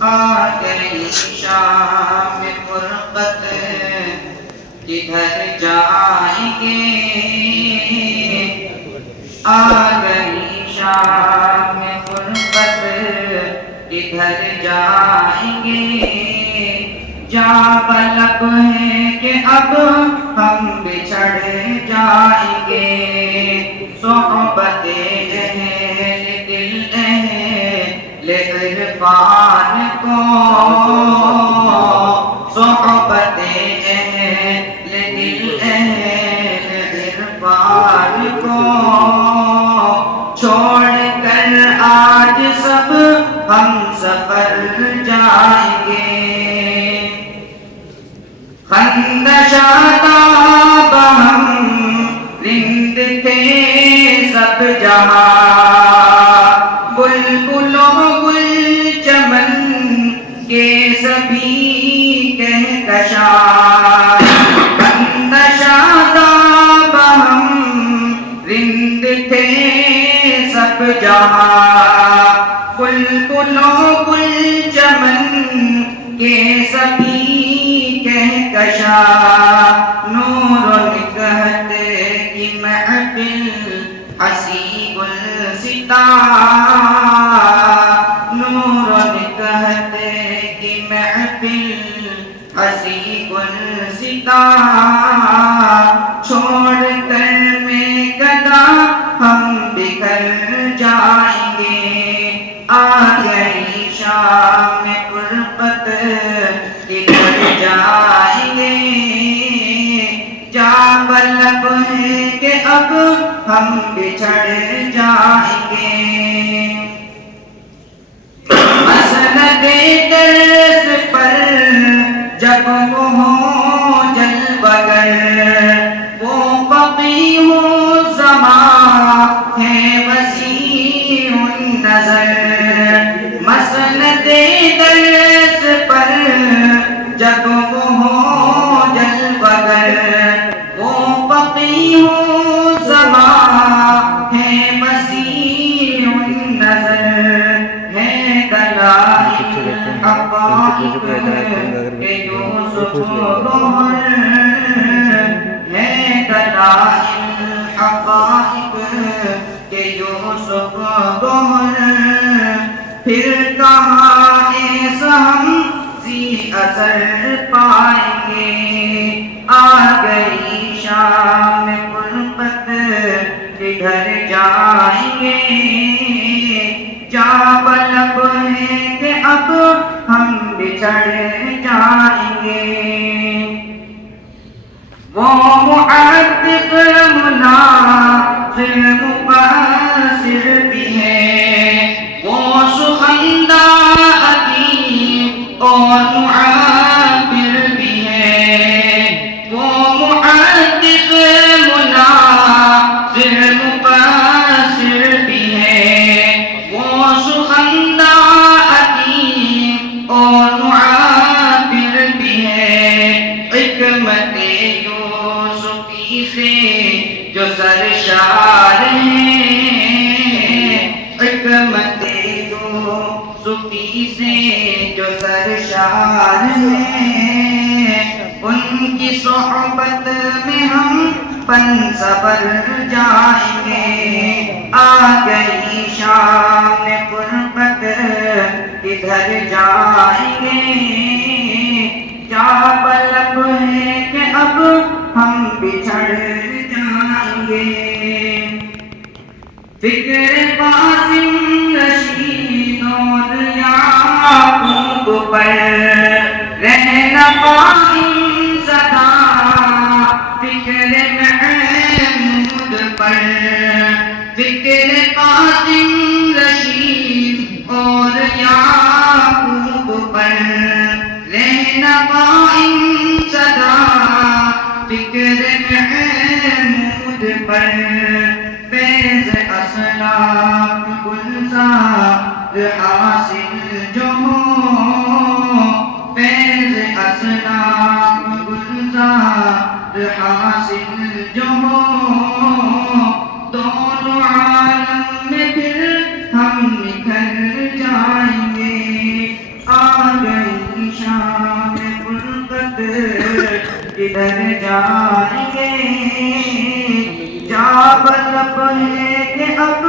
آ گئی شام فرقت کدھر جائیں گے، آ گئی شام فرقت کدھر جائیں گے، جا بلب ہے کہ اب ہم بچھڑ جائیں گے، صحبت اہل دل اہل عرفان کو، صحبت اہل دل اہل عرفان کو چھوڑ کر آج سب ہم سفر جائیں گے، خندشاداب ہم رند تھے سب جہاں، بلبلوں گل چمن کے سبھی کہکشاں، خندشاداب ہم رند تھے سب جہاں، بلبلوں گل چمن کے سبھی کہکشاں، نور و نکہت کی محفل ہنسی گلستاں، نور و نکہت کی محفل ہنسی گلستاں، چھوڑ کر میں گدا ہم بکھر جائیں گے، آ گئی شام فرقت کدھر جائیں گے، جا بلب ہے کہ اب ہم بچھڑ جائیں گے، مسند درس پر جب وہ ہو جلوگر، وہ فقیہ زمان ہے وسیع النظر، مسند درس پر جب وہ ہو جلوگر، وہ فقیہ زمان ہے وسیع النظر، ہے دلائل حقائق کہ یوسف گوہر، ہے دلائل حقائق کہ یوسف گوہر، پھر کہاں ایسا ہم ذی اثر پائیں گے، آ گئی شام فرقت کدھر جائیں گے، جا بلب ہے کہ اب ہم بچھڑ جائیں گے، وہ محدث مناظر مبصر بھی ہے، وہ سخندہ ادیب اور معبر بھی ہے، وہ محدث مناظر مبصر بھی ہے، وہ سخندہ ادیب اور معبر بھی ہے، حکمت یوسفی سے جو سرشار ہیں، حکمت یوسفی سے جو سرشار ہیں، ان کی صحبت میں ہم پنسبر جائیں گے، آ گئی شام فرقت کدھر جائیں گے، جا بلب ہے کہ اب ہم بچھڑ جائیں گے، فکر قاسم رشید اور یعقوب پر رہنا قائم سدا، فکر محمود پر، فکر قاسم رشید اور یعقوب پر رہنا قائم سدا، فکر محمود پر، فیض اسلاف گلزار حاصل جو ہو، فیض اسلاف گلزار حاصل جو ہو، دونوں عالم میں پھر ہم نکھر جائیں گے، کدھر جائیں گے؟ جا بلب ہے کہ اب